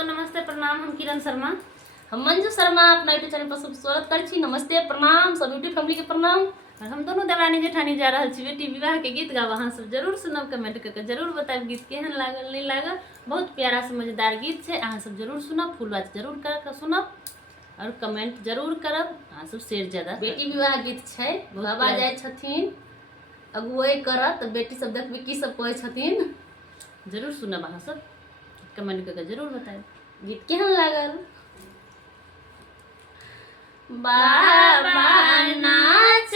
दोस्तों नमस्ते प्रणाम। हम किरण शर्मा, हम मंजू शर्मा अपना यूट्यूब चैनल पर सब स्वागत करै छी। नमस्ते प्रणाम सब यूट्यूब फैमिली के प्रणाम। और हम दोनों देवरानी जेठानी जा रहल छी बेटी विवाह के गीत गावा। अहाँ सब जरूर सुनब, कमेंट करके जरूर बताएब गीत केहन लागल नहीं लागल। बहुत प्यारा से मजेदार गीत है, अहाँ सब जरूर सुनब, फूलबाज जरूर करके सुनब और कमेंट जरूर करब। अहाँ सब शेयर ज्यादा बेटी विवाह गीत छै, बाबा जाय छथिन अगुवाई करत, बेटी सब देखबे की सब कहै छथिन, जरूर सुनब। अहाँ सब कमेंट करके जरूर बताएब गीत केहन लागल। बाबा नाच